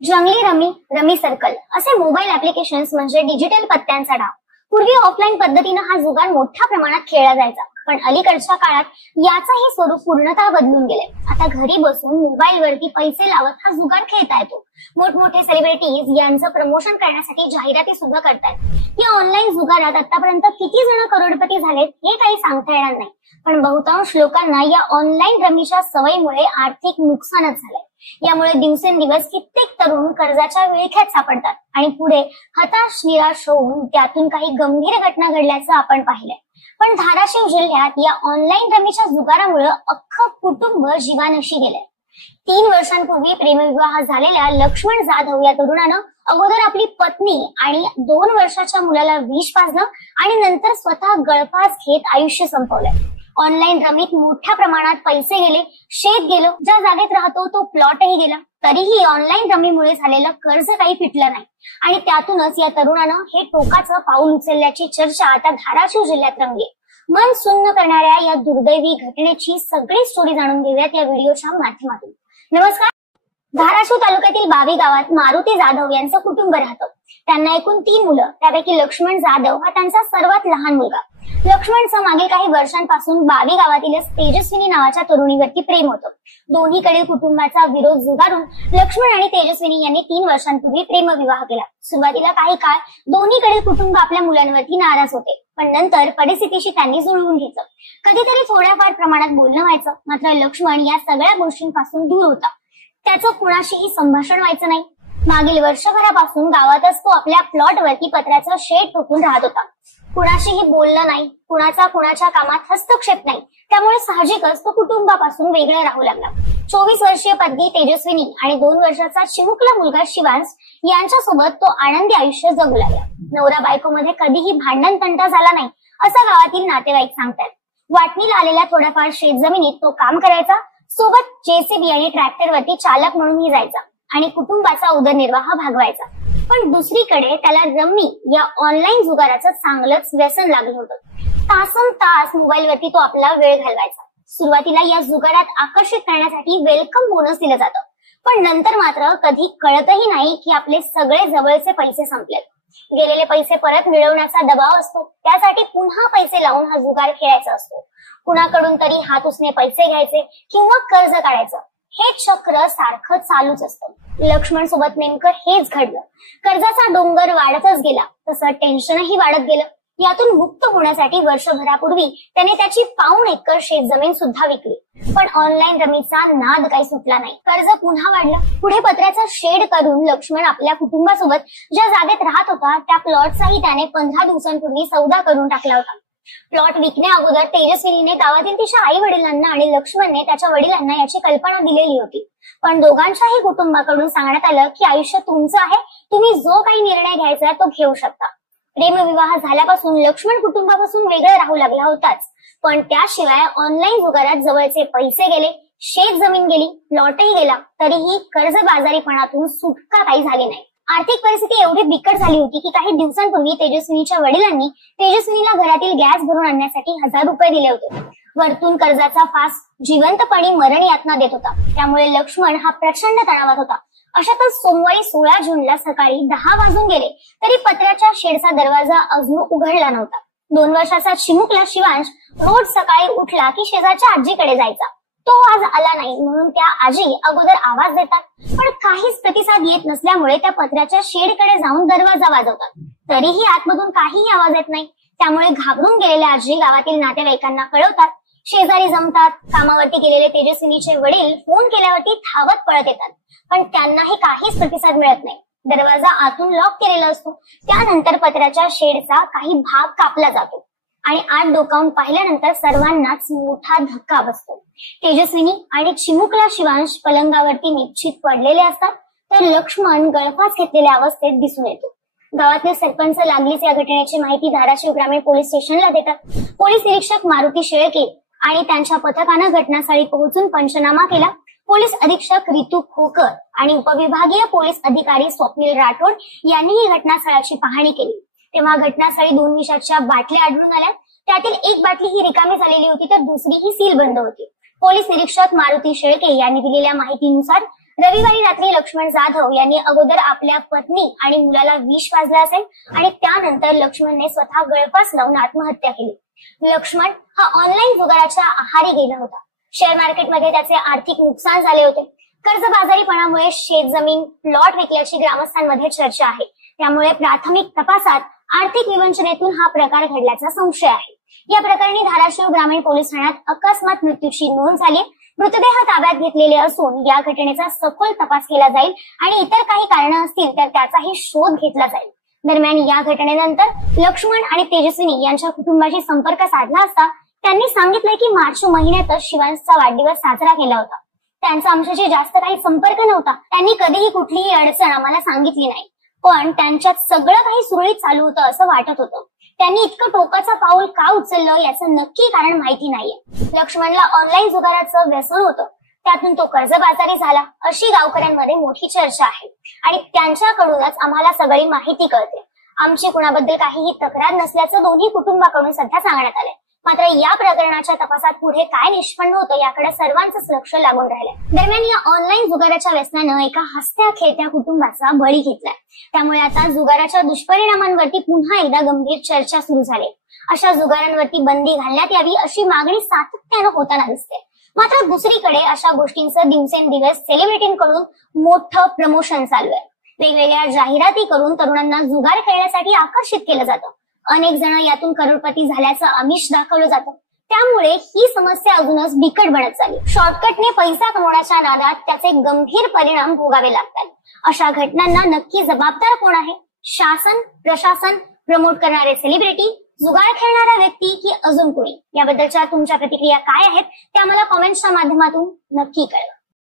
जंगली rummy, rummy circle असे mobile applications म्हणजे डिजिटल पत्त्यांचा डाव. पूर्वी ऑफलाईन पद्धतीने हा जुगार मोठ्या प्रमाणात खेळला जायचा, पण अलीकडच्या काळात याचाही स्वरूप पूर्णतः बदलून गेले. आता घरी बसून मोबाईल वरती पैसे लावत हा जुगार खेळता येतो. मोठमोठे सेलिब्रिटीज यांचं प्रमोशन करण्यासाठी जाहिराती सुद्धा करतायत. या ऑनलाईन जुगारात आतापर्यंत किती जण करोडपती झालेत हे काही सांगता येणार नाही, पण बहुतांश लोकांना या ऑनलाईन रमीच्या सवयीमुळे आर्थिक नुकसानच झालंय. यामुळे दिवसेंदिवस कित्येक तरुण कर्जाच्या विळख्यात सापडतात आणि पुढे हताश निराश होऊन त्यातून काही गंभीर घटना घडल्याचं आपण पाहिलंय. पण धाराशिव जिल्ह्यात या ऑनलाईन रमीच्या जुगारामुळे अख्खं कुटुंब जीवानशी गेलंय. 3 वर्षांपूर्वी प्रेमविवाह झालेल्या लक्ष्मण जाधव या तरुणानं अगोदर आपली पत्नी आणि 2 वर्षाच्या मुलाला विष पाजलं आणि नंतर स्वतः गळफास घेत आयुष्य संपवलंय. ऑनलाईन रमीत मोठ्या प्रमाणात पैसे गेले, शेत गेलं, ज्या जागेत राहतो तो प्लॉटही गेला. तरीही ऑनलाईन रमीमुळे झालेलं कर्ज काही फिटलं नाही आणि त्यातूनच या तरुणानं हे टोकाचं पाऊल उचलल्याची चर्चा आता धाराशिव जिल्ह्यात रंगली. मन सुन्न करणाऱ्या या दुर्दैवी घटनेची सगळी स्टोरी जाणून घेऊयात या व्हिडिओच्या माध्यमातून. नमस्कार. धाराशिव तालुक्यातील बावी गावात मारुती जाधव यांचं कुटुंब राहतं. त्यांना एकूण 3 मुलं, त्यापैकी लक्ष्मण जाधव हा त्यांचा सर्वात लहान मुलगा. लक्ष्मणचं मागील काही वर्षांपासून बावी गावातीलच तेजस्विनी नावाच्या तरुणीवरती प्रेम होतं. दोन्हीकडील कुटुंबाचा विरोध झुगारून लक्ष्मण आणि तेजस्विनी यांनी 3 वर्षांपूर्वी प्रेमविवाह केला. सुरुवातीला काही काळ दोन्हीकडील कुटुंब आपल्या मुलांवरती नाराज होते, पण नंतर परिस्थितीशी त्यांनी जुळवून घेतलं. कधीतरी थोड्याफार प्रमाणात बोलणं व्हायचं, मात्र लक्ष्मण या सगळ्या गोष्टींपासून दूर होता. त्याचं कुणाशीही संभाषण व्हायचं नाही. मागील वर्षभरापासून गावातच तो आपल्या प्लॉटवरती पत्र्याचं शेड ठोकून राहत होता. कुणाशीही बोलणं नाही, कुणाच्या कामात हस्तक्षेप नाही. त्यामुळे साहजिकच तो कुटुंबापासून वेगळा राहू लागला. 24 वर्षीय पत्नी तेजस्विनी आणि 2 वर्षाचा चिमुकला मुलगा शिवांश यांच्यासोबत तो आनंदी आयुष्य जगू लागला. नवरा बायकोमध्ये कधीही भांडण तंटा झाला नाही असं गावातील नातेवाईक सांगतात. वाटणीला आलेल्या थोड्याफार शेतजमिनीत तो काम करायचा, सोबत जेसीबी आणि ट्रॅक्टरवरती चालक म्हणूनही जायचा आणि कुटुंबाचा उदरनिर्वाह भागवायचा. पण दुसरीकडे त्याला रम्मी या ऑनलाईन जुगाराचं चांगलंच व्यसन लागलं होतं. तासनतास मोबाईलवरती तो आपला वेळ घालवायचा. सुरुवातीला या जुगारात आकर्षित करण्यासाठी वेलकम बोनस दिलं जातं, पण नंतर मात्र कधी कळतही नाही की आपले सगळे जवळचे पैसे संपलेत. गेलेले पैसे परत मिळवण्याचा दबाव असतो, त्यासाठी पुन्हा पैसे लावून हा जुगार खेळायचा असतो. कुणाकडून तरी हात उसने पैसे घ्यायचे किंवा कर्ज काढायचं, हे चक्र सारखं चालूच असतं. लक्ष्मण सोबत नेमकं हेच घडलं. कर्जाचा डोंगर वाढतच गेला, तसं टेन्शनही वाढत गेलं. यातून मुक्त होण्यासाठी वर्षभरापूर्वी त्याने त्याची 1.25 एकर शेतजमीन सुद्धा विकली. पण ऑनलाईन रमीचा नाद काही सुटला नाही. कर्ज पुन्हा वाढलं. पुढे पत्र्याचा शेड करून लक्ष्मण आपल्या कुटुंबासोबत ज्या जागेत राहत होता त्या प्लॉटचाही त्याने 15 दिवसांपूर्वी सौदा करून टाकला होता. प्लॉट विकण्या अगोदर तेजस्विनीने गावातील तिच्या आई वडिलांना आणि लक्ष्मणने त्याच्या वडिलांना याची कल्पना दिलेली होती. पण दोघांच्याही कुटुंबाकडून सांगण्यात आलं की आयुष्य तुमचं आहे, तुम्ही जो काही निर्णय घ्यायचा तो घेऊ शकता. प्रेमविवाह झाल्यापासून लक्ष्मण कुटुंबापासून वेगळं राहू लागला होताच, पण त्याशिवाय ऑनलाईन जुगारात जवळचे पैसे गेले, शेत जमीन गेली, प्लॉटही गेला. तरीही कर्जबाजारीपणातून सुटका काही झाली नाही. आर्थिक परिस्थिती एवढी बिकट झाली होती की काही दिवसांपूर्वी तेजस्विनीच्या वडिलांनी तेजस्विनीला घरातील गॅस भरून आणण्यासाठी 1000 रुपये दिले होते. वरतून कर्जाचा फास जिवंतपणी मरण यातना देत होता. त्यामुळे लक्ष्मण हा प्रचंड तणावात होता. अशातच सोमवारी 16 जूनला सकाळी 10 वाजून गेले तरी पत्र्याच्या शेडचा दरवाजा अजून उघडला नव्हता. 2 वर्षाचा चिमुकला शिवांश रोज सकाळी उठला की शेजारच्या आजीकडे जायचा. तो आज आला नाही म्हणून त्या आजी अगोदर आवाज देतात, पण काहीच प्रतिसाद येत नसल्यामुळे त्या पत्र्याच्या शेडकडे जाऊन दरवाजा वाजवतात. तरीही आतमधून काहीही आवाज येत नाही. त्यामुळे घाबरून गेलेल्या आजी गावातील नातेवाईकांना कळवतात. शेजारी जमतात. कामावरती गेलेले तेजस्विनीचे वडील फोन केल्यावरती धावत पळत येतात, पण त्यांनाही काहीच प्रतिसाद मिळत नाही. दरवाजा आतून लॉक केलेला असतो. त्यानंतर पत्र्याच्या शेडचा काही भाग कापला जातो आणि आत डोकावून पाहिल्यानंतर सर्वांनाच मोठा धक्का बसतो. तेजस्विनी आणि चिमुकला शिवांश पलंगावरती निश्चित पडलेले असतात, तर लक्ष्मण गळफास घेतलेल्या अवस्थेत दिसून येतो. गावातील सरपंच लागलीच या घटनेची माहिती धाराशिव ग्रामीण पोलीस स्टेशनला देतात. पोलीस निरीक्षक मारुती शेळके आणि त्यांच्या पथकानं घटनास्थळी पोहोचून पंचनामा केला. पोलीस अधीक्षक रितू खोकर आणि उपविभागीय पोलीस अधिकारी स्वप्नील राठोड यांनी ही घटनास्थळाची पाहणी केली. तेव्हा घटनास्थळी 2 विषाच्या बाटल्या आढळून आल्या. त्यातील एक बाटली ही रिकामी झालेली होती, तर दुसरी ही सील बंद होती. पोलीस निरीक्षक मारुती शेळके यांनी दिलेल्या माहितीनुसार रविवारी रात्री लक्ष्मण जाधव यांनी अगोदर आपल्या पत्नी आणि मुलाला विष पाजलं असेल आणि त्यानंतर लक्ष्मणने स्वतः गळफास लावून आत्महत्या केली। लक्ष्मण हा ऑनलाईन जुगाराच्या आहारी गेला होता। शेअर मार्केटमध्ये त्याचे आर्थिक नुकसान झाले होते। कर्जबाजारीपणामुळे शेतजमीन प्लॉट विकल्याची ग्रामस्थांमध्ये चर्चा आहे। त्यामुळे प्राथमिक तपासात आर्थिक विवंचनेतून हा प्रकार घडल्याचा संशय आहे। या प्रकरणी धाराशिव ग्रामीण पोलीस ठाण्यात अकस्मात मृत्यूची नोंद झाली। मृतदेह ताब्यात घेतलेले असून या घटनेचा सखोल तपास केला जाईल आणि इतर काही कारणं असतील तर त्याचाही शोध घेतला जाईल। दरम्यान या घटनेनंतर लक्ष्मण आणि तेजस्विनी यांच्या कुटुंबाशी संपर्क साधला असता त्यांनी सांगितलं की मार्च महिन्यातच शिवांशचा वाढदिवस साजरा केला होता। त्यांचा आमच्याशी जास्त काही संपर्क नव्हता। त्यांनी कधीही कुठलीही अडचण आम्हाला सांगितली नाही, पण त्यांच्यात सगळं काही सुरळीत चालू होतं असं वाटत होतं। त्यांनी इतकं टोकाचं पाऊल का उचललं याचं नक्की कारण माहिती नाहीये। लक्ष्मणला ऑनलाईन जुगाराचं व्यसन होतं, त्यातून तो कर्जबाजारी झाला अशी गावकऱ्यांमध्ये मोठी चर्चा आहे आणि त्यांच्याकडूनच आम्हाला सगळी माहिती कळते। आमची कुणाबद्दल काहीही तक्रार नसल्याचं दोन्ही कुटुंबाकडून सध्या सांगण्यात आलंय। मात्र या प्रकरणाच्या तपासात पुढे काय निष्पन्न होतं याकडे सर्वांचंच लक्ष लागून राहिलंय। दरम्यान या ऑनलाईन जुगाराच्या व्यसनानं एका हसत्या खेळत्या कुटुंबाचा बळी घेतलाय। त्यामुळे आता जुगाराच्या दुष्परिणामांवरती पुन्हा एकदा गंभीर चर्चा सुरू झाली। अशा जुगारांवरती बंदी घालण्यात यावी अशी मागणी सातत्यानं होताना दिसते। मात्र दुसरीकडे अशा गोष्टींचं दिवसेंदिवस सेलिब्रिटींकडून मोठं प्रमोशन चालू आहे। वेगवेगळ्या जाहिराती करून तरुणांना जुगार खेळण्यासाठी आकर्षित केलं जातं। अनेक जण यातून करोडपती झाल्याचं आमिष दाखवलं जातं। त्यामुळे ही समस्या अजूनच बिकट बनत चालली। शॉर्टकटने पैसा कमवण्याच्या नादात त्याचे गंभीर परिणाम भोगावे लागतात। अशा घटनांना नक्की जबाबदार कोण आहे? शासन, प्रशासन, प्रमोट करणारे सेलिब्रिटी, जुगार खेळणारा व्यक्ती की अजून कोणी? याबद्दलच्या तुमच्या प्रतिक्रिया काय आहेत त्या मला कॉमेंट्सच्या माध्यमातून नक्की कळवा।